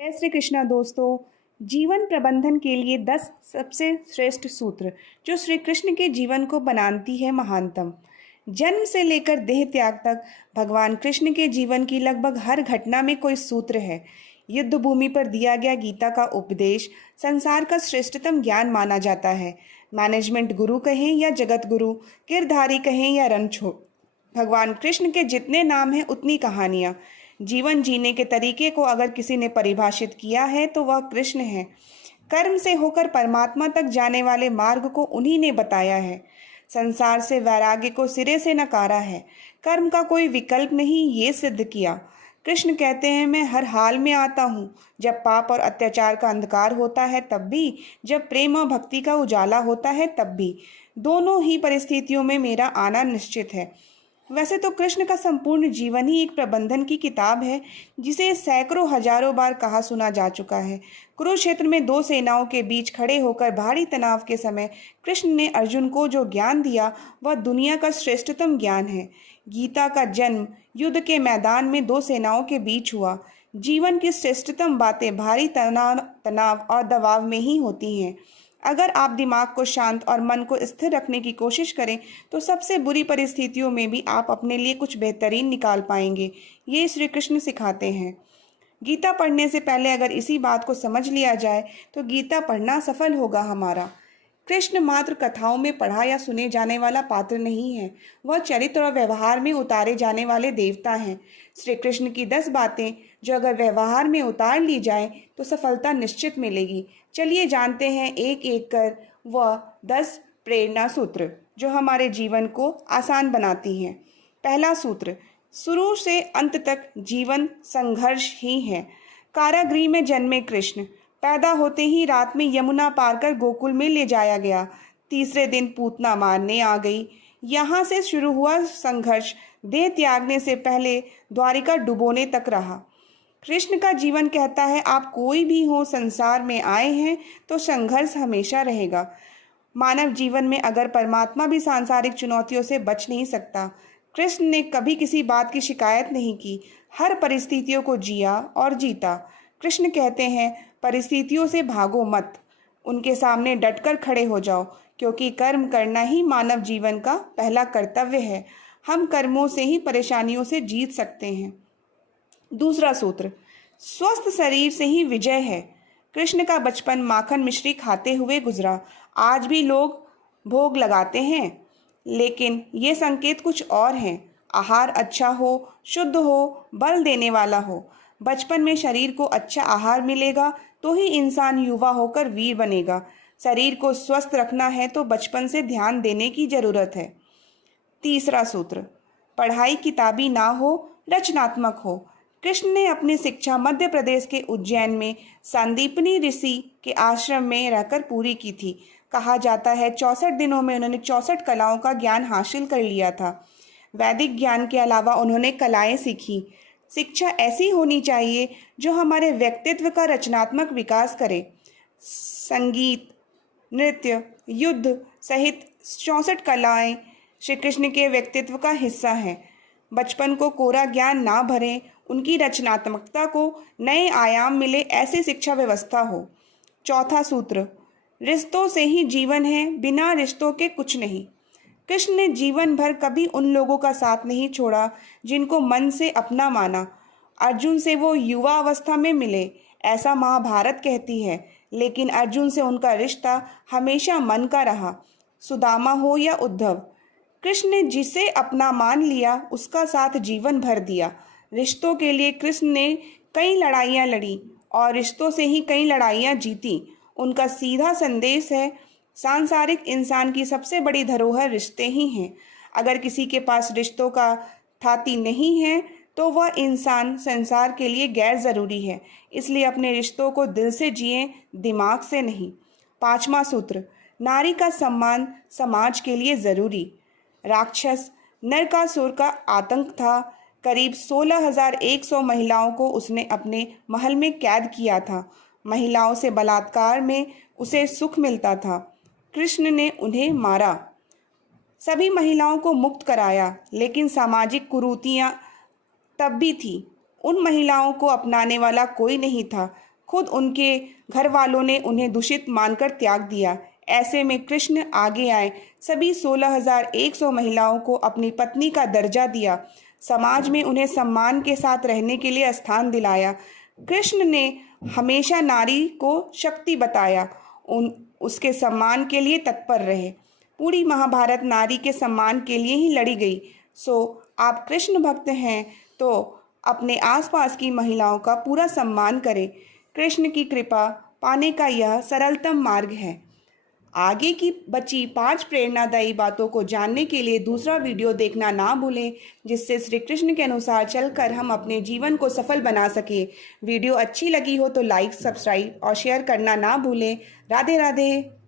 जय श्री कृष्णा दोस्तों। जीवन प्रबंधन के लिए 10 सबसे श्रेष्ठ सूत्र जो श्री कृष्ण के जीवन को बनाती है महानतम। जन्म से लेकर देह त्याग तक भगवान कृष्ण के जीवन की लगभग हर घटना में कोई सूत्र है। युद्ध भूमि पर दिया गया गीता का उपदेश संसार का श्रेष्ठतम ज्ञान माना जाता है। मैनेजमेंट गुरु कहें या जगत गुरु, किरधारी कहें या रणछोड़, भगवान कृष्ण के जितने नाम हैं उतनी कहानियाँ। जीवन जीने के तरीके को अगर किसी ने परिभाषित किया है तो वह कृष्ण है। कर्म से होकर परमात्मा तक जाने वाले मार्ग को उन्हीं ने बताया है। संसार से वैराग्य को सिरे से नकारा है। कर्म का कोई विकल्प नहीं, ये सिद्ध किया। कृष्ण कहते हैं, मैं हर हाल में आता हूँ। जब पाप और अत्याचार का अंधकार होता है तब भी, जब प्रेम और भक्ति का उजाला होता है तब भी। दोनों ही परिस्थितियों में मेरा आना निश्चित है। वैसे तो कृष्ण का संपूर्ण जीवन ही एक प्रबंधन की किताब है, जिसे सैकड़ों हजारों बार कहा सुना जा चुका है। कुरुक्षेत्र में दो सेनाओं के बीच खड़े होकर भारी तनाव के समय कृष्ण ने अर्जुन को जो ज्ञान दिया वह दुनिया का श्रेष्ठतम ज्ञान है। गीता का जन्म युद्ध के मैदान में दो सेनाओं के बीच हुआ। जीवन की श्रेष्ठतम बातें भारी तनाव और दबाव में ही होती हैं। अगर आप दिमाग को शांत और मन को स्थिर रखने की कोशिश करें तो सबसे बुरी परिस्थितियों में भी आप अपने लिए कुछ बेहतरीन निकाल पाएंगे। ये श्री कृष्ण सिखाते हैं। गीता पढ़ने से पहले अगर इसी बात को समझ लिया जाए तो गीता पढ़ना सफल होगा हमारा। कृष्ण मात्र कथाओं में पढ़ा या सुने जाने वाला पात्र नहीं है, वह चरित्र और व्यवहार में उतारे जाने वाले देवता हैं। श्री कृष्ण की 10 बातें जो अगर व्यवहार में उतार ली जाए तो सफलता निश्चित मिलेगी। चलिए जानते हैं एक एक कर वह 10 प्रेरणा सूत्र जो हमारे जीवन को आसान बनाती हैं। पहला सूत्र, शुरू से अंत तक जीवन संघर्ष ही है। कारागृह में जन्मे कृष्ण, पैदा होते ही रात में यमुना पार कर गोकुल में ले जाया गया। तीसरे दिन पूतना मारने आ गई। यहाँ से शुरू हुआ संघर्ष देह त्यागने से पहले द्वारिका डुबोने तक रहा। कृष्ण का जीवन कहता है, आप कोई भी हो, संसार में आए हैं तो संघर्ष हमेशा रहेगा। मानव जीवन में अगर परमात्मा भी सांसारिक चुनौतियों से बच नहीं सकता। कृष्ण ने कभी किसी बात की शिकायत नहीं की, हर परिस्थितियों को जिया और जीता। कृष्ण कहते हैं, परिस्थितियों से भागो मत, उनके सामने डटकर खड़े हो जाओ, क्योंकि कर्म करना ही मानव जीवन का पहला कर्तव्य है। हम कर्मों से ही परेशानियों से जीत सकते हैं। दूसरा सूत्र, स्वस्थ शरीर से ही विजय है। कृष्ण का बचपन माखन मिश्री खाते हुए गुजरा। आज भी लोग भोग लगाते हैं, लेकिन ये संकेत कुछ और हैं। आहार अच्छा हो, शुद्ध हो, बल देने वाला हो। बचपन में शरीर को अच्छा आहार मिलेगा तो ही इंसान युवा होकर वीर बनेगा। शरीर को स्वस्थ रखना है तो बचपन से ध्यान देने की जरूरत है। तीसरा सूत्र, पढ़ाई किताबी ना हो, रचनात्मक हो। कृष्ण ने अपनी शिक्षा मध्य प्रदेश के उज्जैन में सांदीपनी ऋषि के आश्रम में रहकर पूरी की थी। कहा जाता है 64 दिनों में उन्होंने 64 कलाओं का ज्ञान हासिल कर लिया था। वैदिक ज्ञान के अलावा उन्होंने कलाएं सीखी। शिक्षा ऐसी होनी चाहिए जो हमारे व्यक्तित्व का रचनात्मक विकास करे। संगीत, नृत्य, युद्ध सहित 64 कलाएं श्री कृष्ण के व्यक्तित्व का हिस्सा हैं। बचपन को कोरा ज्ञान ना भरें, उनकी रचनात्मकता को नए आयाम मिले, ऐसी शिक्षा व्यवस्था हो। चौथा सूत्र, रिश्तों से ही जीवन है, बिना रिश्तों के कुछ नहीं। कृष्ण ने जीवन भर कभी उन लोगों का साथ नहीं छोड़ा जिनको मन से अपना माना। अर्जुन से वो युवा अवस्था में मिले, ऐसा महाभारत कहती है, लेकिन अर्जुन से उनका रिश्ता हमेशा मन का रहा। सुदामा हो या उद्धव, कृष्ण ने जिसे अपना मान लिया उसका साथ जीवन भर दिया। रिश्तों के लिए कृष्ण ने कई लड़ाइयाँ लड़ी और रिश्तों से ही कई लड़ाइयाँ जीती। उनका सीधा संदेश है, सांसारिक इंसान की सबसे बड़ी धरोहर रिश्ते ही हैं। अगर किसी के पास रिश्तों का थाती नहीं है तो वह इंसान संसार के लिए गैर ज़रूरी है। इसलिए अपने रिश्तों को दिल से जिएं, दिमाग से नहीं। पांचवा सूत्र, नारी का सम्मान समाज के लिए ज़रूरी। राक्षस नरकासुर का आतंक था। करीब 16,100 महिलाओं को उसने अपने महल में कैद किया था। महिलाओं से बलात्कार में उसे सुख मिलता था। कृष्ण ने उन्हें मारा, सभी महिलाओं को मुक्त कराया, लेकिन सामाजिक कुरीतियां तब भी थी। उन महिलाओं को अपनाने वाला कोई नहीं था। खुद उनके घर वालों ने उन्हें दूषित मानकर त्याग दिया। ऐसे में कृष्ण आगे आए, सभी 16,100 महिलाओं को अपनी पत्नी का दर्जा दिया, समाज में उन्हें सम्मान के साथ रहने के लिए स्थान दिलाया। कृष्ण ने हमेशा नारी को शक्ति बताया, उसके सम्मान के लिए तत्पर रहे। पूरी महाभारत नारी के सम्मान के लिए ही लड़ी गई। सो आप कृष्ण भक्त हैं तो अपने आसपास की महिलाओं का पूरा सम्मान करें। कृष्ण की कृपा पाने का यह सरलतम मार्ग है। आगे की बची 5 प्रेरणादायी बातों को जानने के लिए दूसरा वीडियो देखना ना भूलें, जिससे श्री कृष्ण के अनुसार चलकर हम अपने जीवन को सफल बना सकें। वीडियो अच्छी लगी हो तो लाइक, सब्सक्राइब और शेयर करना ना भूलें। राधे राधे।